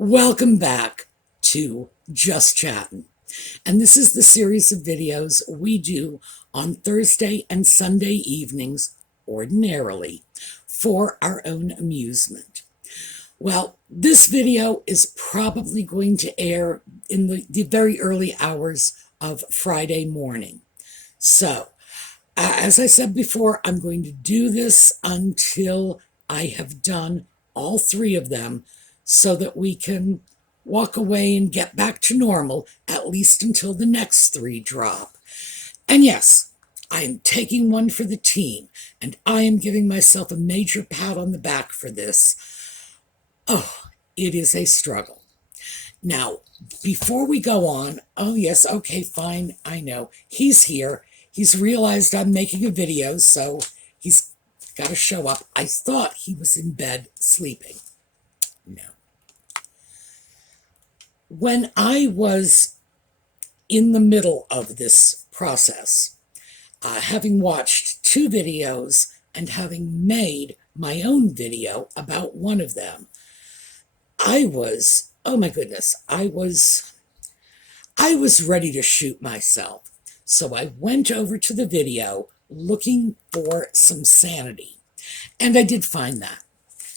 Welcome back to Just Chattin'. And this is the series of videos we do on Thursday and Sunday evenings, ordinarily, for our own amusement. Well, this video is probably going to air in the very early hours of Friday morning. So, as I said before, I'm going to do this until I have done all three of them, so that we can walk away and get back to normal, at least until the next three drop. And yes, I am taking one for the team, and I am giving myself a major pat on the back for this. Oh, it is a struggle. Now, before we go on, oh yes, okay, fine, I know. He's here. He's realized I'm making a video, so he's got to show up. I thought he was in bed sleeping. No. When I was in the middle of this process, having watched two videos and having made my own video about one of them, I was, oh my goodness, I was ready to shoot myself. So I went over to the video looking for some sanity, and I did find that.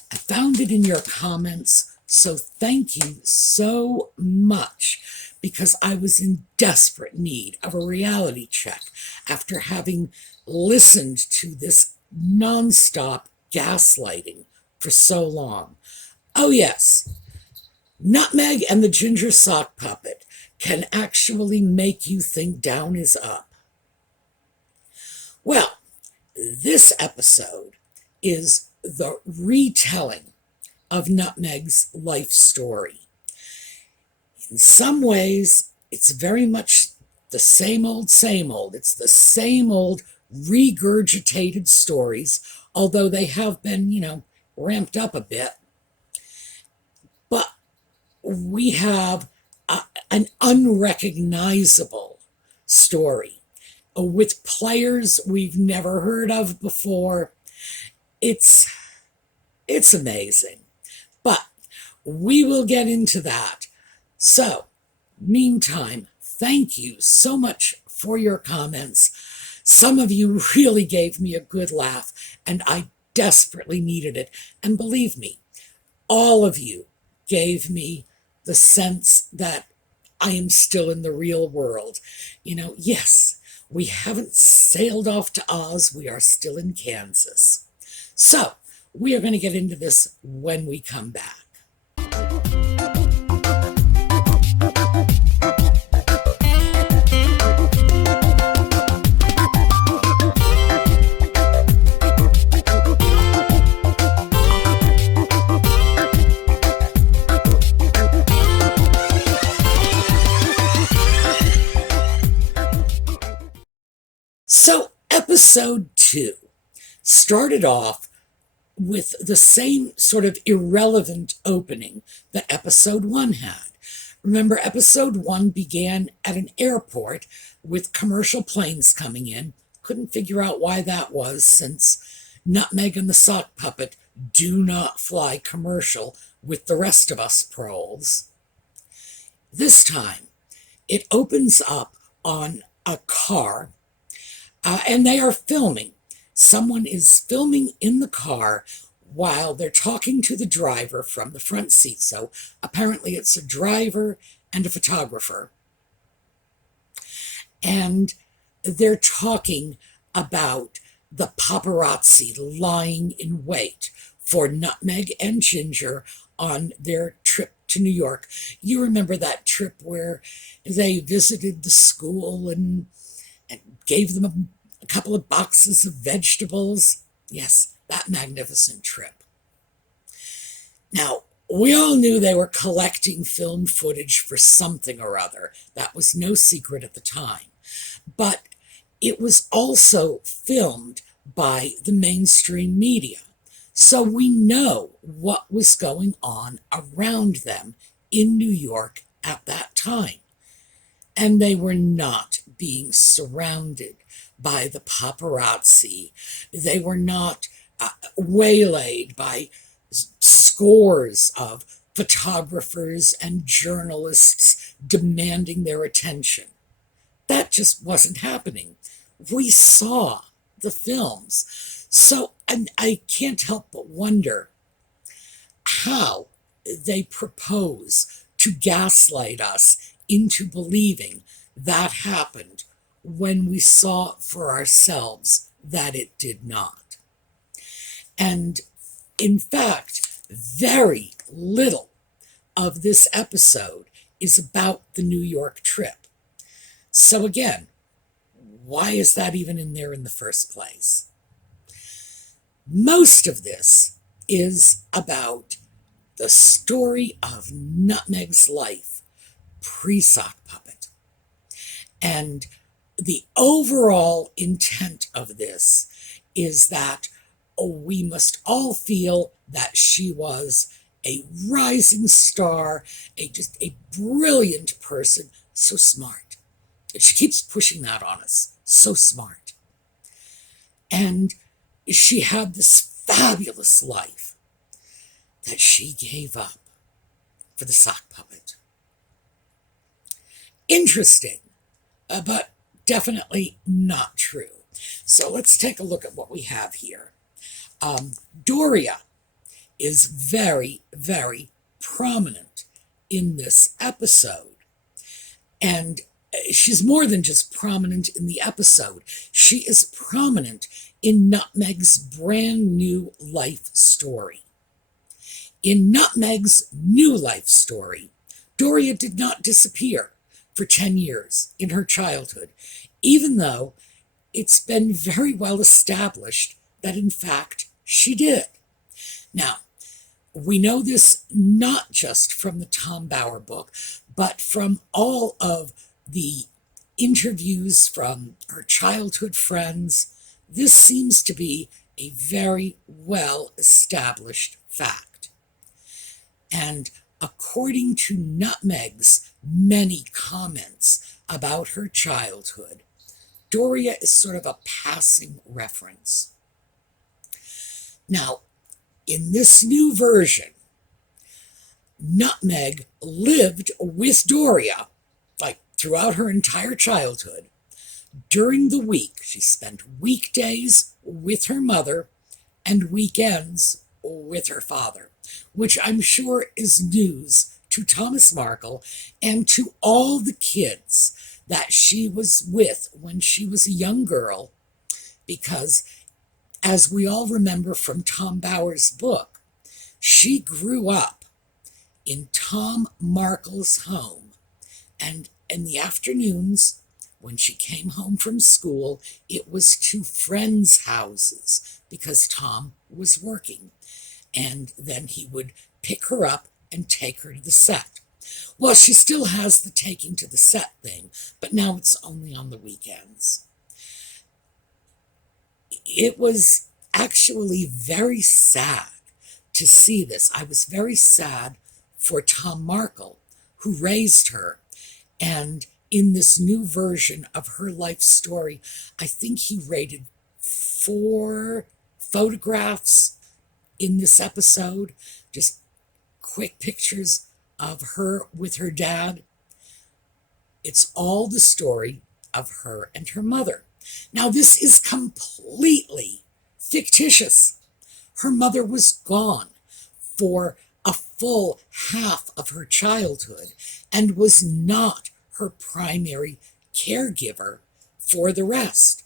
I found it in your comments. So thank you so much, because I was in desperate need of a reality check after having listened to this nonstop gaslighting for so long. Oh yes, Nutmeg and the Ginger Sock Puppet can actually make you think down is up. Well, this episode is the retelling of Nutmeg's life story. In some ways, it's very much the same old, same old. It's the same old regurgitated stories, although they have been, ramped up a bit. But we have an unrecognizable story with players we've never heard of before. It's amazing. But we will get into that. So, meantime, thank you so much for your comments. Some of you really gave me a good laugh, and I desperately needed it. And believe me, all of you gave me the sense that I am still in the real world. Yes, we haven't sailed off to Oz. We are still in Kansas. So, we are going to get into this when we come back. So, episode 2 started off with the same sort of irrelevant opening that episode 1 had. Remember, episode 1 began at an airport with commercial planes coming in. Couldn't figure out why that was, since Nutmeg and the Sock Puppet do not fly commercial with the rest of us proles. This time, it opens up on a car, and they are filming. Someone is filming in the car while they're talking to the driver from the front seat. So apparently it's a driver and a photographer. And they're talking about the paparazzi lying in wait for Nutmeg and Ginger on their trip to New York. You remember that trip where they visited the school and gave them a couple of boxes of vegetables? Yes, that magnificent trip. Now, we all knew they were collecting film footage for something or other. That was no secret at the time. But it was also filmed by the mainstream media. So we know what was going on around them in New York at that time. And they were not being surrounded by the paparazzi. They were not waylaid by scores of photographers and journalists demanding their attention. That just wasn't happening. We saw the films. So, and I can't help but wonder how they propose to gaslight us into believing that happened when we saw for ourselves that it did not. And in fact, very little of this episode is about the New York trip. So again, why is that even in there in the first place? Most of this is about the story of Nutmeg's life pre-sock puppet. And the overall intent of this is that we must all feel that she was a rising star, just a brilliant person, so smart. She keeps pushing that on us, so smart. And she had this fabulous life that she gave up for the sock puppet. Interesting, but definitely not true. So let's take a look at what we have here. Doria is very, very prominent in this episode. And she's more than just prominent in the episode. She is prominent in Nutmeg's brand new life story. In Nutmeg's new life story, Doria did not disappear for 10 years in her childhood, even though it's been very well established that in fact she did. Now, we know this not just from the Tom Bower book, but from all of the interviews from her childhood friends. This seems to be a very well established fact. And according to Nutmeg's many comments about her childhood, Doria is sort of a passing reference. Now, in this new version, Nutmeg lived with Doria, like throughout her entire childhood. During the week, she spent weekdays with her mother and weekends with her father, which I'm sure is news to Thomas Markle and to all the kids that she was with when she was a young girl, because as we all remember from Tom Bower's book, she grew up in Tom Markle's home, and in the afternoons, when she came home from school, it was to friends' houses because Tom was working. And then he would pick her up and take her to the set. Well, she still has the taking to the set thing, but now it's only on the weekends. It was actually very sad to see this. I was very sad for Tom Markle, who raised her. And in this new version of her life story, I think he rated 4 photographs in this episode, just quick pictures of her with her dad. It's all the story of her and her mother. Now, this is completely fictitious. Her mother was gone for a full half of her childhood and was not her primary caregiver for the rest.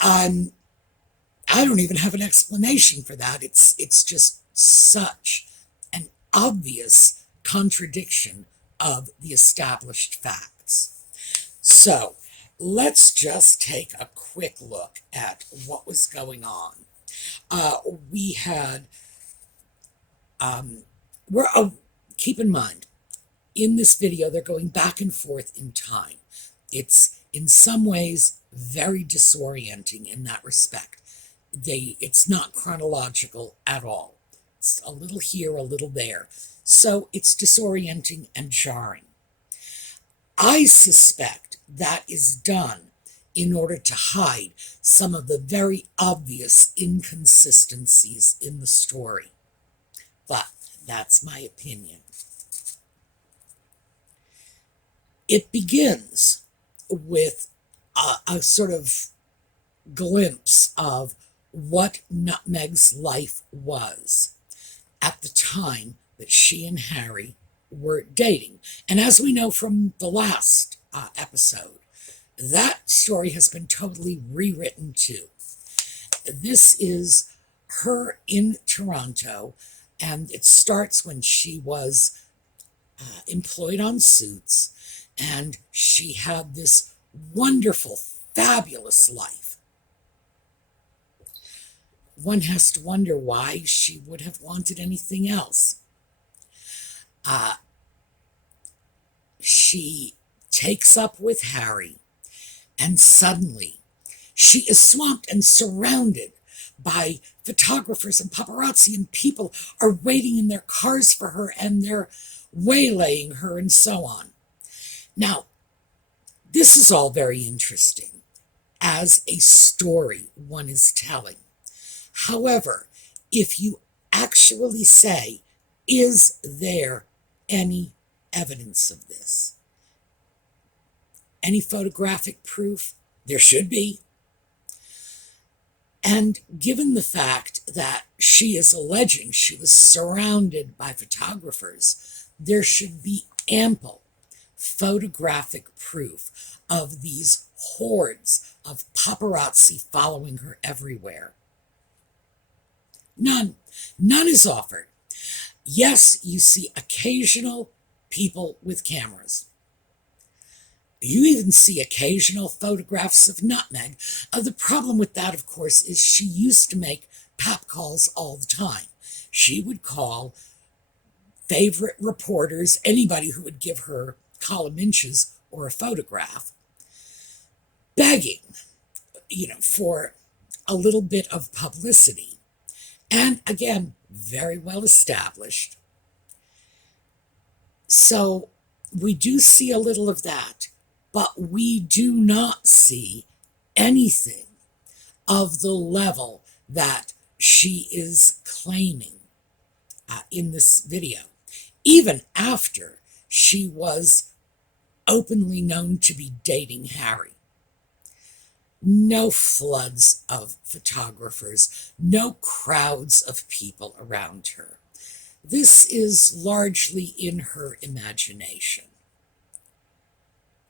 I don't even have an explanation for that. It's just such an obvious contradiction of the established facts. So let's just take a quick look at what was going on. We had, keep in mind, in this video, they're going back and forth in time. It's in some ways very disorienting in that respect. It's not chronological at all. It's a little here, a little there. So it's disorienting and jarring. I suspect that is done in order to hide some of the very obvious inconsistencies in the story. But That's my opinion. It begins with a sort of glimpse of what Nutmeg's life was at the time that she and Harry were dating. And as we know from the last episode, that story has been totally rewritten too. This is her in Toronto, and it starts when she was employed on Suits, and she had this wonderful, fabulous life. One has to wonder why she would have wanted anything else. She takes up with Harry, and suddenly she is swamped and surrounded by photographers and paparazzi, and people are waiting in their cars for her, and they're waylaying her and so on. Now, this is all very interesting as a story one is telling. However, if you actually say, is there any evidence of this? Any photographic proof? There should be. And given the fact that she is alleging she was surrounded by photographers, there should be ample photographic proof of these hordes of paparazzi following her everywhere. None is offered. Yes, you see occasional people with cameras. You even see occasional photographs of Nutmeg. The problem with that, of course, is she used to make pap calls all the time. She would call favorite reporters, anybody who would give her column inches or a photograph, begging, for a little bit of publicity. And again, very well established. So we do see a little of that, but we do not see anything of the level that she is claiming in this video, even after she was openly known to be dating Harry. No floods of photographers, no crowds of people around her. This is largely in her imagination.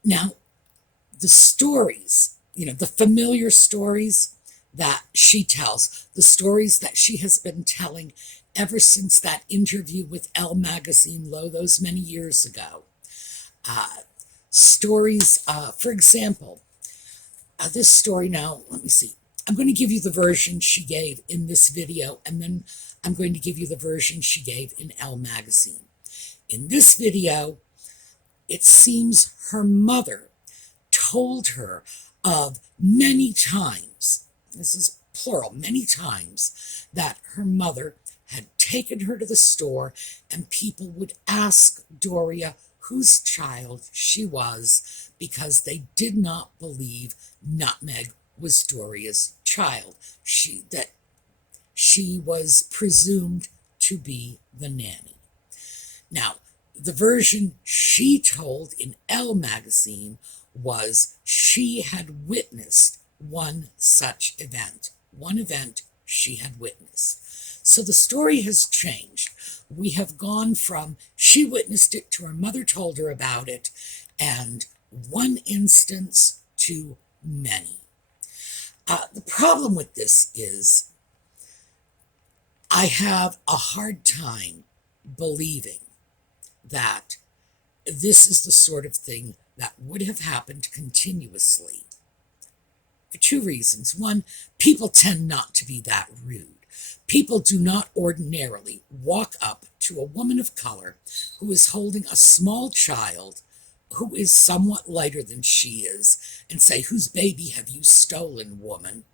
Now, the stories, the familiar stories that she tells, the stories that she has been telling ever since that interview with Elle magazine, those many years ago. Stories, for example, this story now, let me see. I'm going to give you the version she gave in this video, and then I'm going to give you the version she gave in Elle magazine. In this video, it seems her mother told her of many times, this is plural, many times, that her mother had taken her to the store and people would ask Doria whose child she was because they did not believe Nutmeg was Doria's child. That she was presumed to be the nanny. Now, the version she told in Elle magazine was she had witnessed one such event. One event she had witnessed. So the story has changed. We have gone from she witnessed it to her mother told her about it, and one instance to many. The problem with this is I have a hard time believing that this is the sort of thing that would have happened continuously for two reasons. One, people tend not to be that rude. People do not ordinarily walk up to a woman of color who is holding a small child who is somewhat lighter than she is and say, "Whose baby have you stolen, woman?"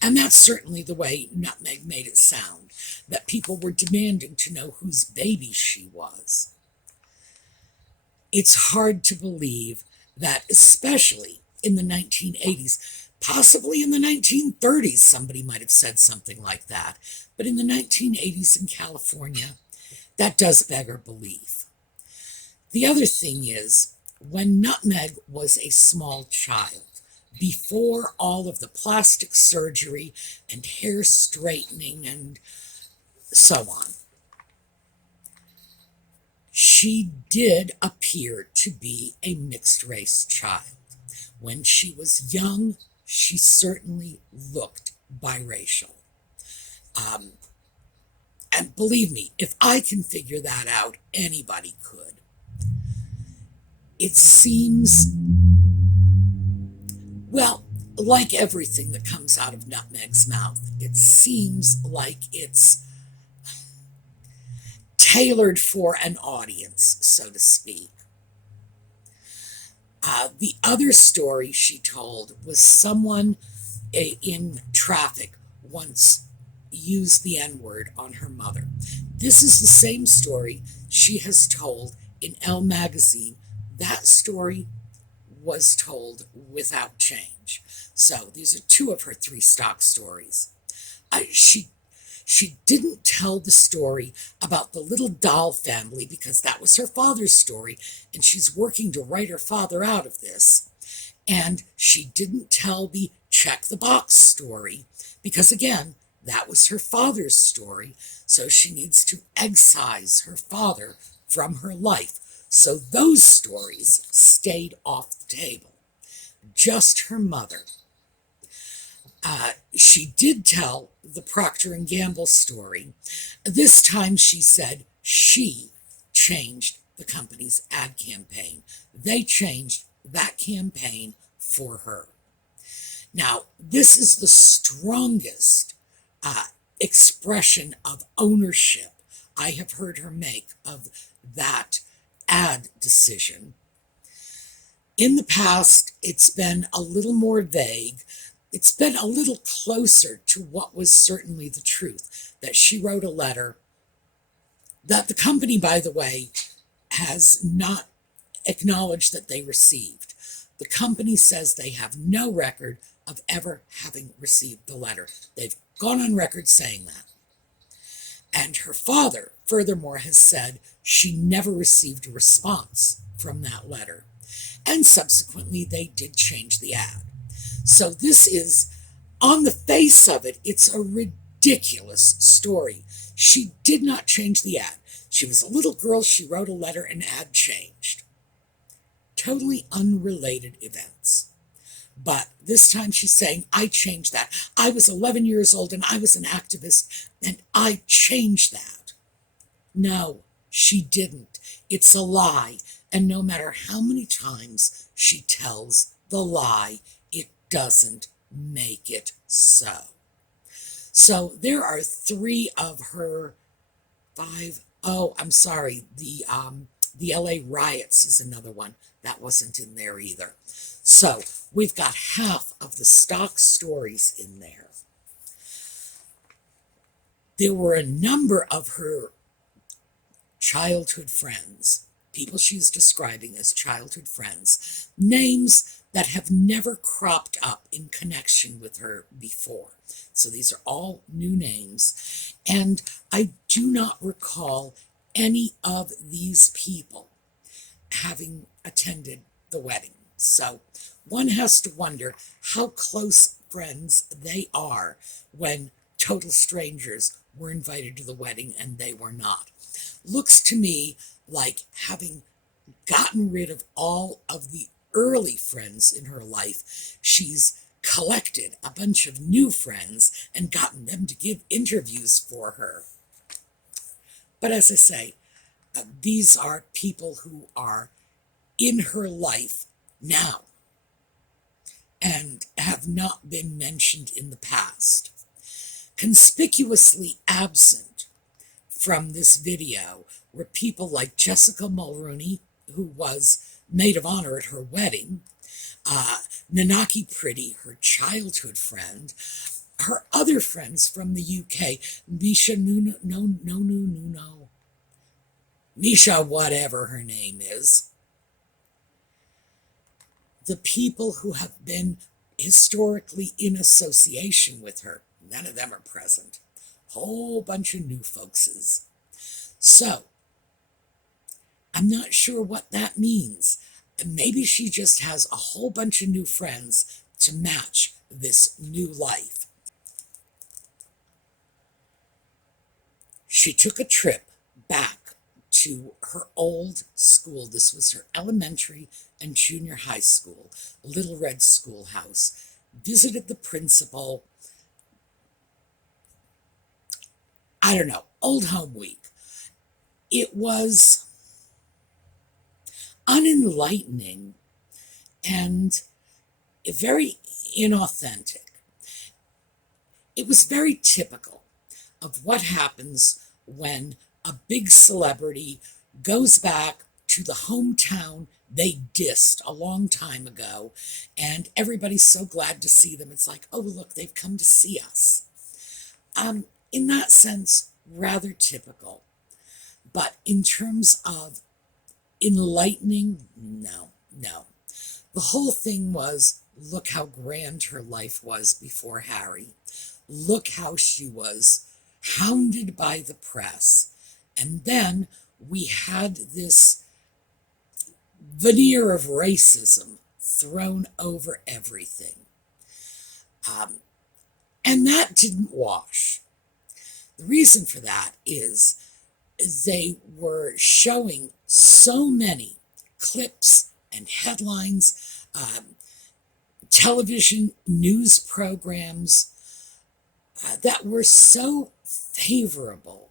And that's certainly the way Nutmeg made it sound, that people were demanding to know whose baby she was. It's hard to believe that, especially in the 1980s, possibly in the 1930s, somebody might have said something like that. But in the 1980s in California, that does beggar belief. The other thing is, when Nutmeg was a small child, before all of the plastic surgery and hair straightening and so on, she did appear to be a mixed race child. When she was young, she certainly looked biracial. And believe me, if I can figure that out, anybody could. It seems, well, like everything that comes out of Nutmeg's mouth, it seems like it's tailored for an audience, so to speak. The other story she told was someone in traffic once used the N-word on her mother. This is the same story she has told in Elle magazine. That story was told without change. So these are two of her 3 stock stories. She didn't tell the story about the little doll family because that was her father's story, and she's working to write her father out of this. And she didn't tell the check the box story because, again, that was her father's story, so she needs to excise her father from her life. So those stories stayed off the table. Just her mother. She did tell the Procter & Gamble story. This time she said she changed the company's ad campaign. They changed that campaign for her. Now, this is the strongest expression of ownership I have heard her make of that ad decision. In the past, it's been a little more vague. It's been a little closer to what was certainly the truth, that she wrote a letter that the company, by the way, has not acknowledged that they received. The company says they have no record of ever having received the letter. They've gone on record saying that. And her father, furthermore, has said she never received a response from that letter. And subsequently, they did change the ad. So this is, on the face of it, it's a ridiculous story. She did not change the ad. She was a little girl, she wrote a letter, and ad changed. Totally unrelated events. But this time she's saying, I changed that. I was 11 years old and I was an activist and I changed that. No, she didn't. It's a lie. And no matter how many times she tells the lie, it doesn't make it so. So there are 3 of her 5. Oh, I'm sorry. The LA riots is another one. That wasn't in there either. So we've got half of the stock stories in there. There were a number of her childhood friends, people she's describing as childhood friends, names that have never cropped up in connection with her before. So these are all new names. And I do not recall any of these people having attended the wedding. So one has to wonder how close friends they are when total strangers were invited to the wedding and they were not. Looks to me like having gotten rid of all of the early friends in her life, she's collected a bunch of new friends and gotten them to give interviews for her. But as I say, these are people who are in her life now and have not been mentioned in the past. Conspicuously absent from this video were people like Jessica Mulrooney, who was maid of honor at her wedding, Nanaki Pretty, her childhood friend, her other friends from the UK, Misha Misha, whatever her name is, the people who have been historically in association with her, none of them are present. Whole bunch of new folkses. So, I'm not sure what that means. Maybe she just has a whole bunch of new friends to match this new life. She took a trip back to her old school. This was her elementary and junior high school, Little Red Schoolhouse. Visited the principal. I don't know, Old Home Week. It was unenlightening and very inauthentic. It was very typical of what happens when a big celebrity goes back to the hometown they dissed a long time ago, and everybody's so glad to see them. It's like, oh, look, they've come to see us. In that sense, rather typical. But in terms of enlightening, no. The whole thing was, look how grand her life was before Harry. Look how she was hounded by the press. And then we had this veneer of racism thrown over everything. And that didn't wash. The reason for that is they were showing so many clips and headlines, television news programs that were so favorable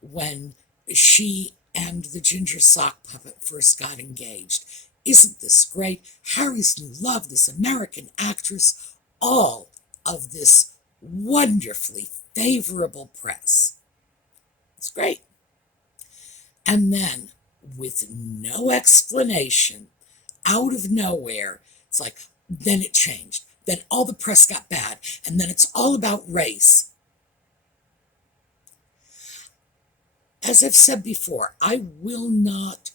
when she and the ginger sock puppet first got engaged. Isn't this great? Harry's new love, this American actress, all of this wonderfully favorable press. It's great. And then, with no explanation, out of nowhere, it's like, then it changed. Then all the press got bad, and then it's all about race. As I've said before, I will not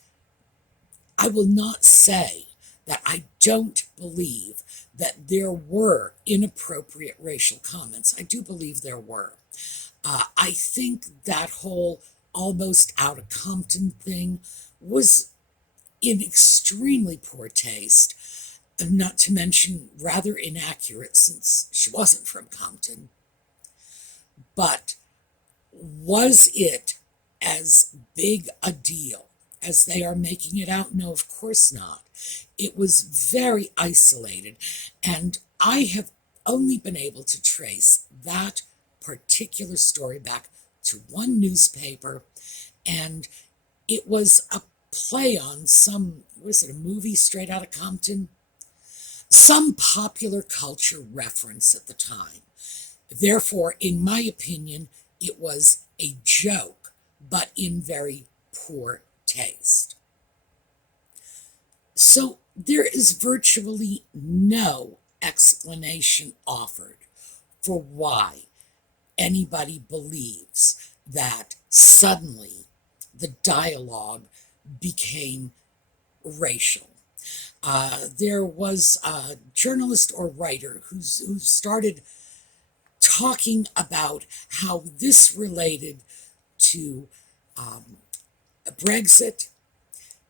say that I don't believe that there were inappropriate racial comments. I do believe there were. I think that whole almost out of Compton thing was in extremely poor taste, not to mention rather inaccurate since she wasn't from Compton. But was it as big a deal as they are making it out? No, of course not. It was very isolated, and I have only been able to trace that particular story back to one newspaper, and it was a play on some, was it a movie Straight Outta Compton? Some popular culture reference at the time. Therefore, in my opinion, it was a joke, but in very poor taste. So there is virtually no explanation offered for why anybody believes that suddenly the dialogue became racial. There was a journalist or writer who started talking about how this related to Brexit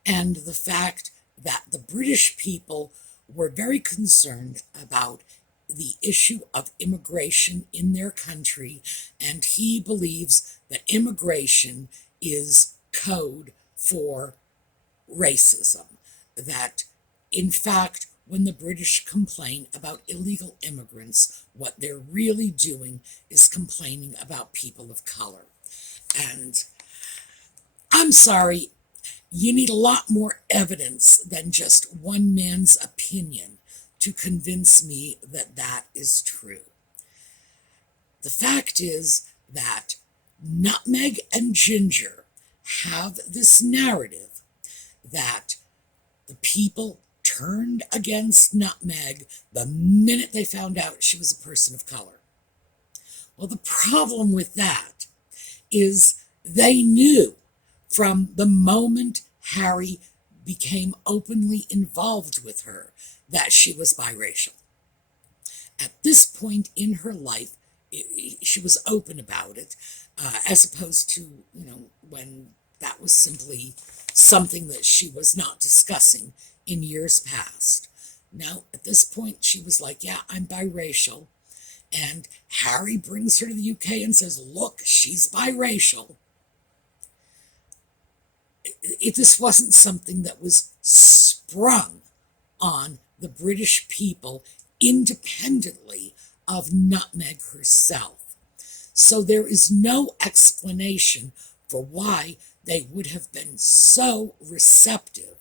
and the fact that the British people were very concerned about the issue of immigration in their country, and he believes that immigration is code for racism. That, in fact, when the British complain about illegal immigrants, what they're really doing is complaining about people of color. And I'm sorry, you need a lot more evidence than just one man's opinion to convince me that that is true. The fact is that Nutmeg and Ginger have this narrative that the people turned against Nutmeg the minute they found out she was a person of color. Well, the problem with that is they knew from the moment Harry became openly involved with her that she was biracial. At this point in her life, she was open about it. as opposed to, when that was simply something that she was not discussing in years past. Now, at this point, she was like, yeah, I'm biracial. And Harry brings her to the UK and says, look, she's biracial. This wasn't something that was sprung on the British people independently of Nutmeg herself. So there is no explanation for why they would have been so receptive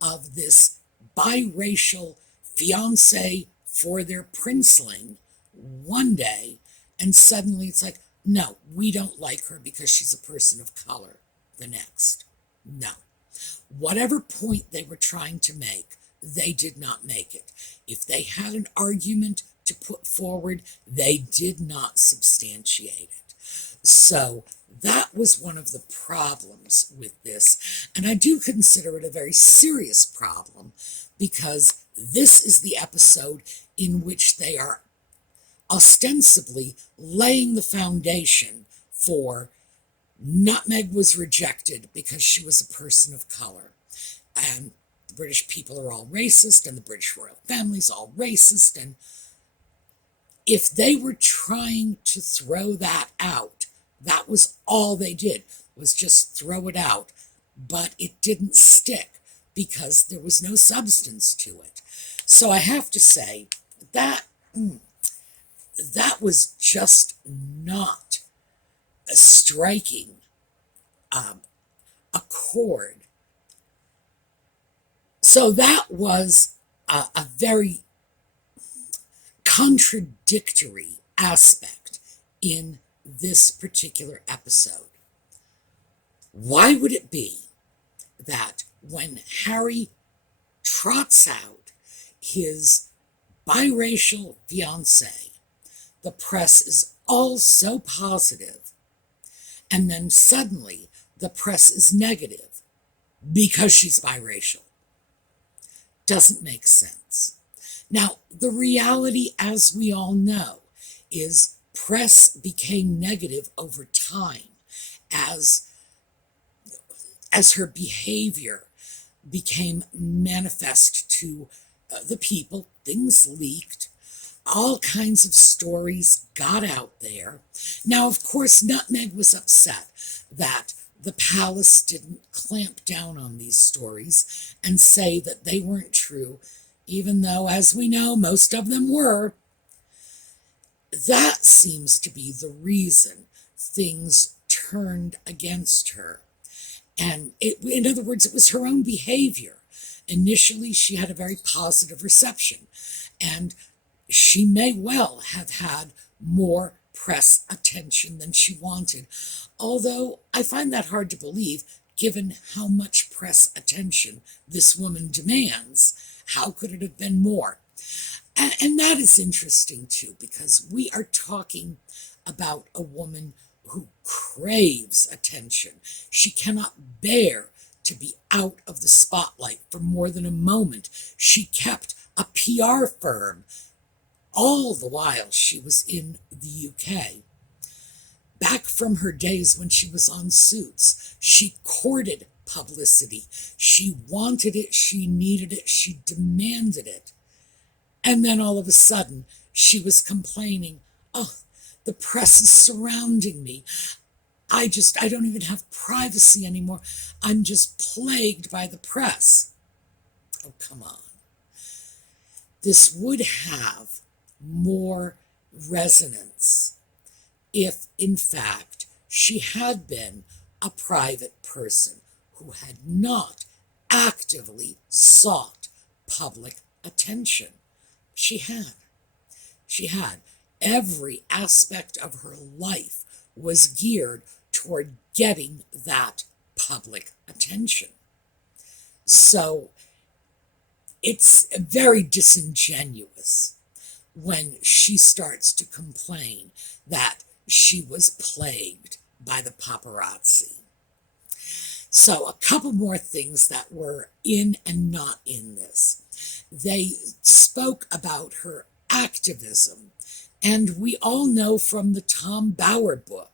of this biracial fiancé for their princeling one day, and suddenly it's like, no, we don't like her because she's a person of color the next. No. Whatever point they were trying to make, they did not make it. If they had an argument to put forward, they did not substantiate it. So that was one of the problems with this. And I do consider it a very serious problem, because this is the episode in which they are ostensibly laying the foundation for Nutmeg was rejected because she was a person of color. And the British people are all racist, and the British royal family's all racist. And if they were trying to throw that out, that was all they did, was just throw it out. But it didn't stick because there was no substance to it. So I have to say that that was just not a striking a chord. So that was a very contradictory aspect in this particular episode. Why would it be that when Harry trots out his biracial fiancée, the press is all so positive, and then suddenly the press is negative because she's biracial? Doesn't make sense. Now, the reality, as we all know, is press became negative over time as her behavior became manifest to the people. Things leaked. All kinds of stories got out there. Now, of course, Nutmeg was upset that the palace didn't clamp down on these stories and say that they weren't true, even though, as we know, most of them were. That seems to be the reason things turned against her. And in other words, it was her own behavior. Initially, she had a very positive reception, and she may well have had more press attention than she wanted, although I find that hard to believe given how much press attention this woman demands. How could it have been more? And that is interesting too, because we are talking about a woman who craves attention. She cannot bear to be out of the spotlight for more than a moment. She kept a PR firm all the while she was in the UK. Back from her days when she was on Suits, she courted publicity. She wanted it, she needed it, she demanded it. And then all of a sudden, she was complaining, oh, the press is surrounding me. I don't even have privacy anymore. I'm just plagued by the press. Oh, come on. This would have more resonance if, in fact, she had been a private person who had not actively sought public attention. She had. Every aspect of her life was geared toward getting that public attention. So it's very disingenuous when she starts to complain that she was plagued by the paparazzi. So a couple more things that were in and not in this. They spoke about her activism, and we all know from the Tom Bower book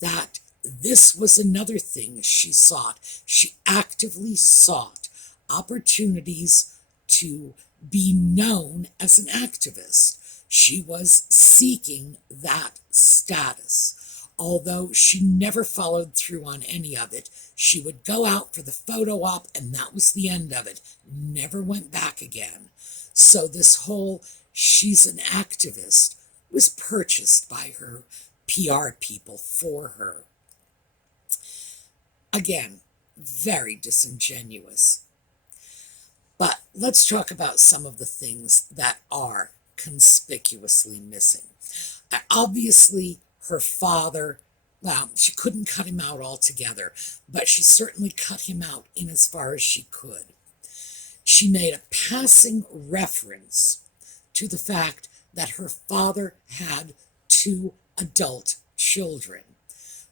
that this was another thing she sought. She actively sought opportunities to be known as an activist. She was seeking that status. Although she never followed through on any of it, she would go out for the photo op and that was the end of it. Never went back again. So this whole she's an activist was purchased by her PR people for her. Again, very disingenuous. But let's talk about some of the things that are conspicuously missing. Obviously, her father, well, she couldn't cut him out altogether, but she certainly cut him out in as far as she could. She made a passing reference to the fact that her father had 2 adult children,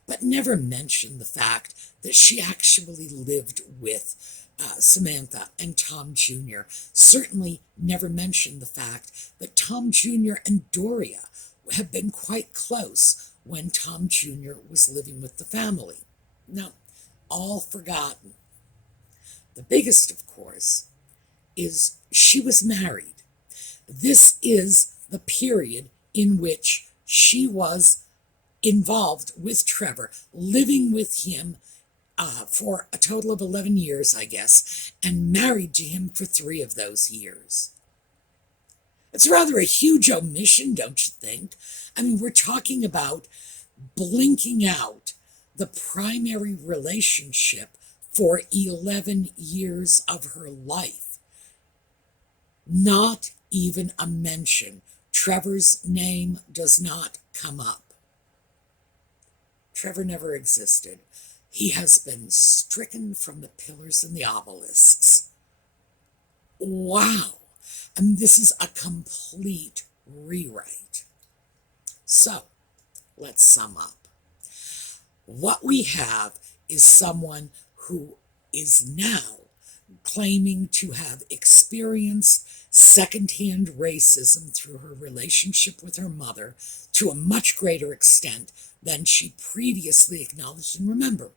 but never mentioned the fact that she actually lived with Samantha and Tom Jr. Certainly never mentioned the fact that Tom Jr. and Doria have been quite close when Tom Jr. was living with the family. Now, all forgotten. The biggest, of course, is she was married. This is the period in which she was involved with Trevor, living with him for a total of 11 years, I guess, and married to him for 3 of those years. It's rather a huge omission, don't you think? I mean, we're talking about blinking out the primary relationship for 11 years of her life. Not even a mention. Trevor's name does not come up. Trevor never existed. He has been stricken from the pillars and the obelisks. Wow. I mean, this is a complete rewrite. So, let's sum up. What we have is someone who is now claiming to have experienced secondhand racism through her relationship with her mother to a much greater extent than she previously acknowledged. And remember,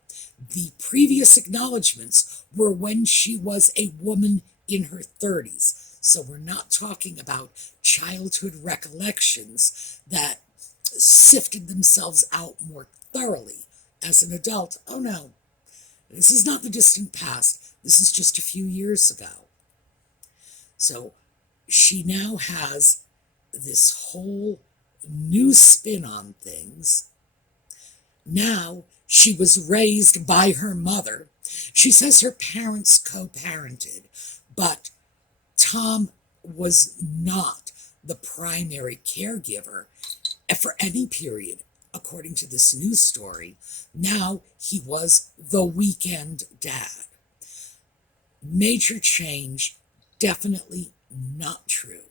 the previous acknowledgments were when she was a woman in her 30s. So we're not talking about childhood recollections that sifted themselves out more thoroughly as an adult. Oh no, this is not the distant past. This is just a few years ago. So she now has this whole new spin on things. Now she was raised by her mother. She says her parents co-parented, but Tom was not the primary caregiver for any period, according to this news story. Now he was the weekend dad. Major change, definitely not true.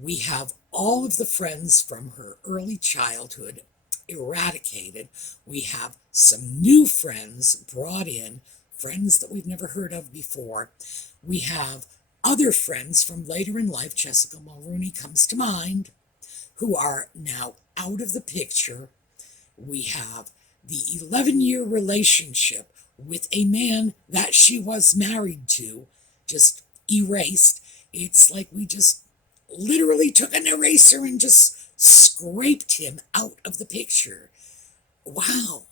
We have all of the friends from her early childhood eradicated. We have some new friends brought in, friends that we've never heard of before. We have other friends from later in life, Jessica Mulrooney comes to mind, who are now out of the picture. We have the 11-year relationship with a man that she was married to, just erased. It's like we just literally took an eraser and just scraped him out of the picture. Wow,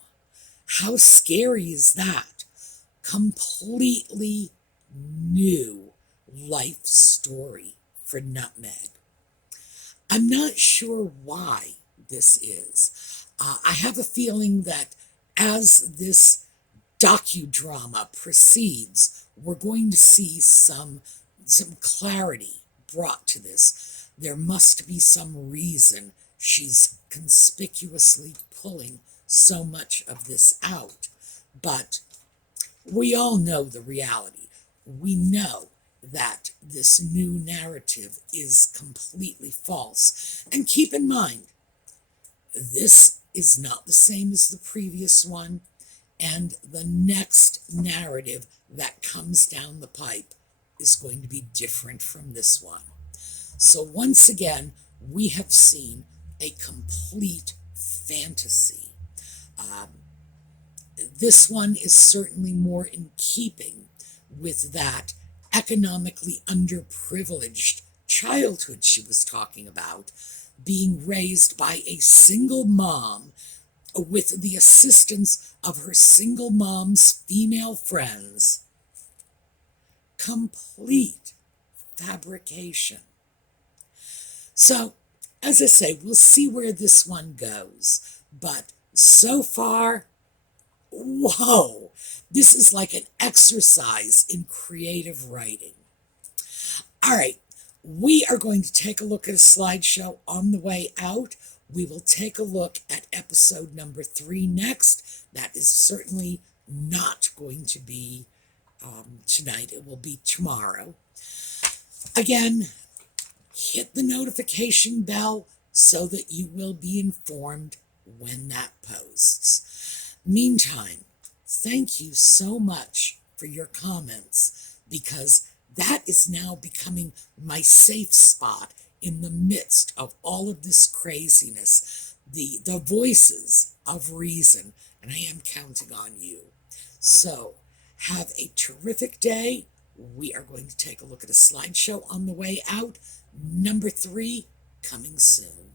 how scary is that? Completely new life story for Nutmeg. I'm not sure why this is. I have a feeling that as this docudrama proceeds, we're going to see some clarity brought to this. There must be some reason she's conspicuously pulling so much of this out. But we all know the reality. We know that this new narrative is completely false. And keep in mind, this is not the same as the previous one, and the next narrative that comes down the pipe is going to be different from this one. So once again, we have seen a complete fantasy. This one is certainly more in keeping with that economically underprivileged childhood she was talking about, being raised by a single mom with the assistance of her single mom's female friends. Complete fabrication. So, as I say, we'll see where this one goes. But so far, whoa, this is like an exercise in creative writing. All right, we are going to take a look at a slideshow on the way out. We will take a look at episode number 3 next. That is certainly not going to be tonight. It will be tomorrow. Again, hit the notification bell so that you will be informed when that posts. Meantime, thank you so much for your comments, because that is now becoming my safe spot in the midst of all of this craziness, the voices of reason, and I am counting on you. So, have a terrific day. We are going to take a look at a slideshow on the way out. Number 3 coming soon.